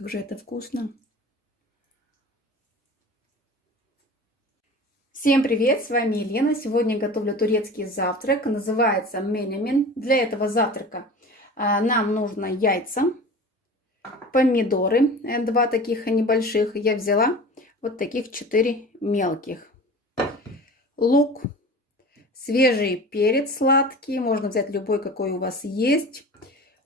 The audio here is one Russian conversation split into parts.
Как же это вкусно! Всем привет! С вами Елена. Сегодня готовлю турецкий завтрак. Называется менемен. Для этого завтрака нам нужно яйца, помидоры, два таких небольших. Я взяла вот таких 4 мелких. Лук, свежий перец сладкий. Можно взять любой, какой у вас есть.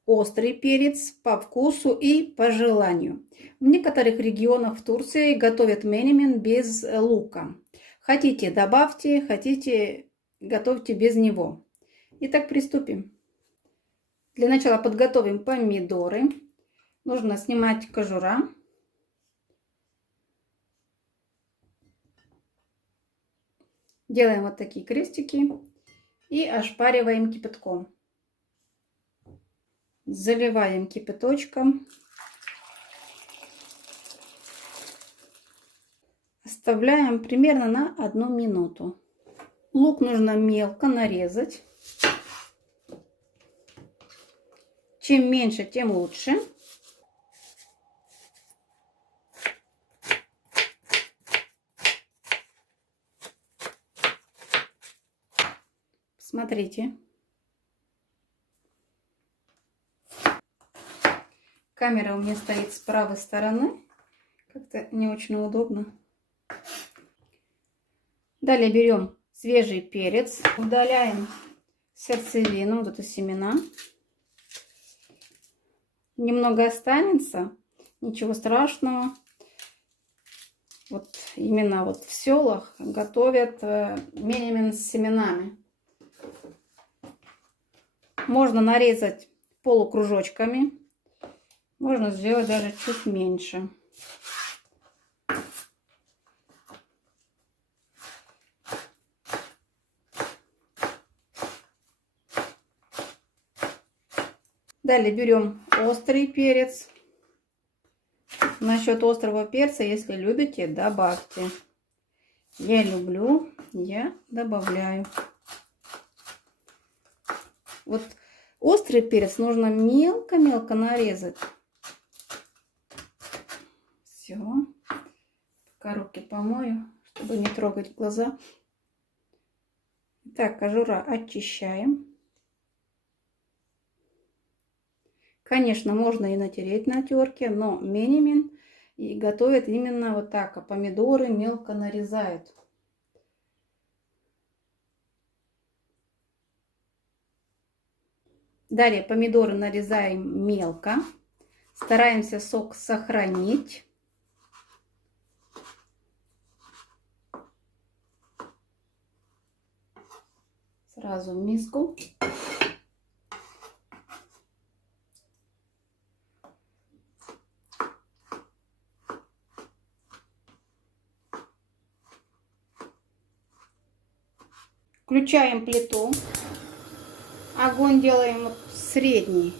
Острый перец по вкусу и по желанию. В некоторых регионах в Турции готовят менемен без лука. Хотите, добавьте, хотите, готовьте без него. Итак, приступим. Для начала подготовим помидоры. Нужно снимать кожура. Делаем вот такие крестики и ошпариваем кипятком. Заливаем кипяточком. Оставляем примерно на 1 минуту. Лук нужно мелко нарезать. Чем меньше, тем лучше. Смотрите. Камера у меня стоит с правой стороны. Как-то не очень удобно. Далее берем свежий перец. Удаляем сердцевину, вот это семена. Немного останется. Ничего страшного. Вот именно вот в селах готовят менемен с семенами. Можно нарезать полукружочками. Можно сделать даже чуть меньше. Далее берем острый перец. Насчет острого перца, если любите, добавьте. Я люблю, я добавляю. Вот острый перец нужно мелко-мелко нарезать. Все. Пока руки помою, чтобы не трогать глаза. Так, кожура очищаем. Конечно, можно и натереть на терке, но менемен и готовят именно вот так. А помидоры мелко нарезают. Далее помидоры нарезаем мелко. Стараемся сок сохранить. Сразу в миску. Включаем плиту. Огонь делаем средний.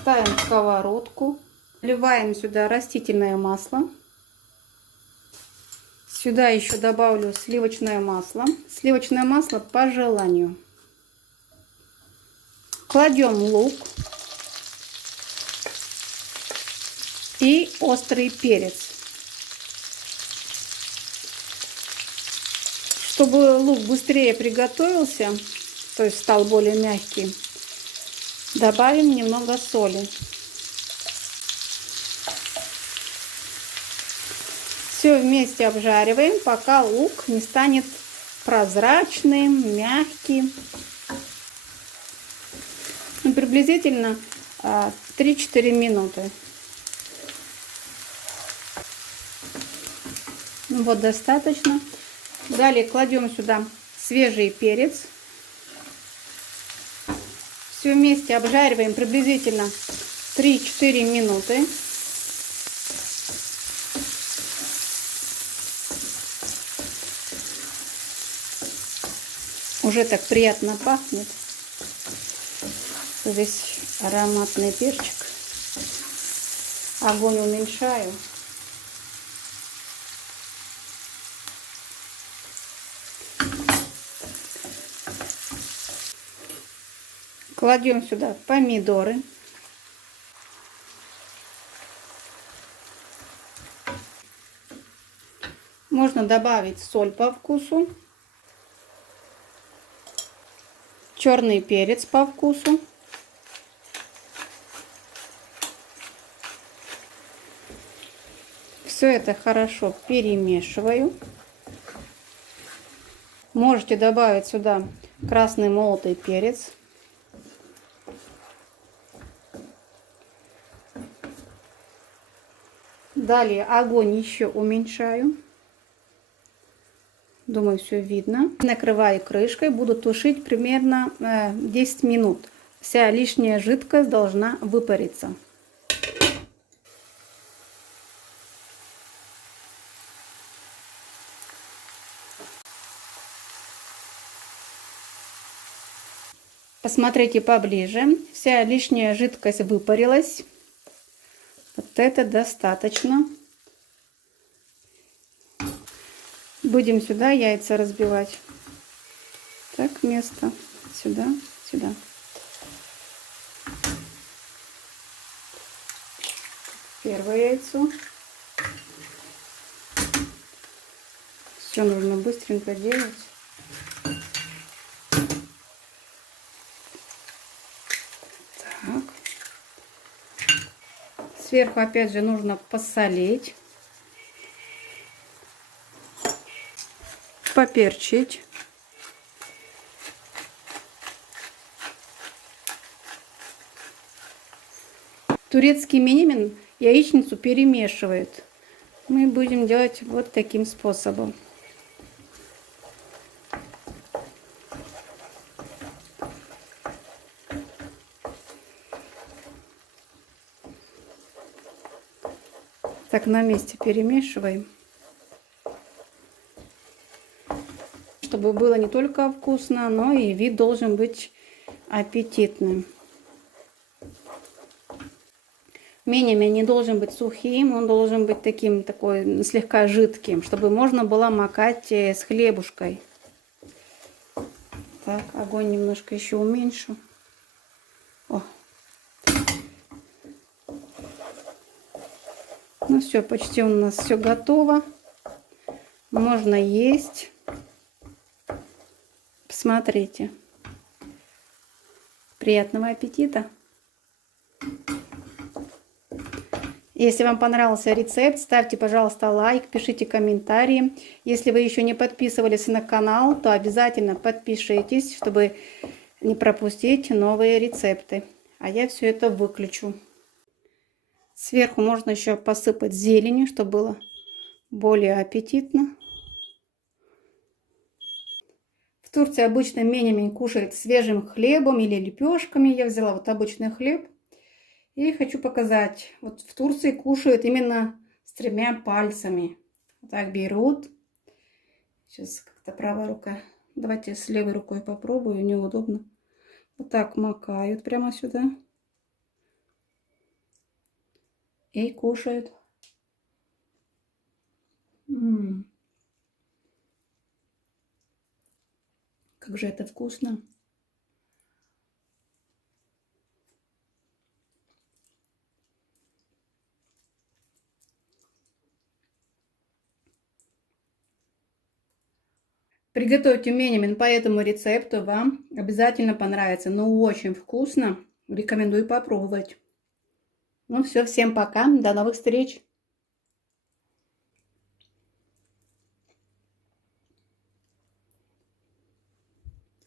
Ставим сковородку. Вливаем сюда растительное масло. Сюда еще добавлю сливочное масло. Сливочное масло по желанию. Кладем лук и острый перец. Чтобы лук быстрее приготовился, то есть стал более мягкий, добавим немного соли. Все вместе обжариваем, пока лук не станет прозрачным, мягким. Приблизительно 3-4 минуты. Вот достаточно. Далее кладем сюда свежий перец. Все вместе обжариваем приблизительно 3-4 минуты. Уже так приятно пахнет. Весь ароматный перчик. Огонь уменьшаю. Кладем сюда помидоры. Можно добавить соль по вкусу, черный перец по вкусу. Все это хорошо перемешиваю. Можете добавить сюда красный молотый перец. Далее огонь еще уменьшаю. Думаю, все видно. Накрываю крышкой, буду тушить примерно 10 минут. Вся лишняя жидкость должна выпариться. Посмотрите поближе. Вся лишняя жидкость выпарилась. Вот это достаточно. Будем сюда яйца разбивать. Так, место. Сюда, сюда. Первое яйцо. Все нужно быстренько делать. Так. Сверху опять же нужно посолить. Поперчить. Турецкий минимин яичницу перемешивает. Мы будем делать вот таким способом. Так, на месте перемешиваем. Чтобы было не только вкусно, но и вид должен быть аппетитным. Минимин не должен быть сухим, он должен быть такой слегка жидким, чтобы можно было макать с хлебушкой. Так, огонь немножко еще уменьшу. О. Ну все, почти у нас все готово. Можно есть. Посмотрите. Приятного аппетита! Если вам понравился рецепт, ставьте, пожалуйста, лайк, пишите комментарии. Если вы еще не подписывались на канал, то обязательно подпишитесь, чтобы не пропустить новые рецепты. А я все это выключу. Сверху можно еще посыпать зеленью, чтобы было более аппетитно. В Турции обычно минимин кушают свежим хлебом или лепешками. Я взяла вот обычный хлеб. И хочу показать. Вот в Турции кушают именно с 3 пальцами. Вот так берут. Сейчас как-то правая рука. Давайте с левой рукой попробую. Неудобно. Вот так макают прямо сюда. И кушают. Как же это вкусно. Приготовьте минимин по этому рецепту, вам обязательно понравится. Ну, очень вкусно. Рекомендую попробовать. Ну все, всем пока, до новых встреч.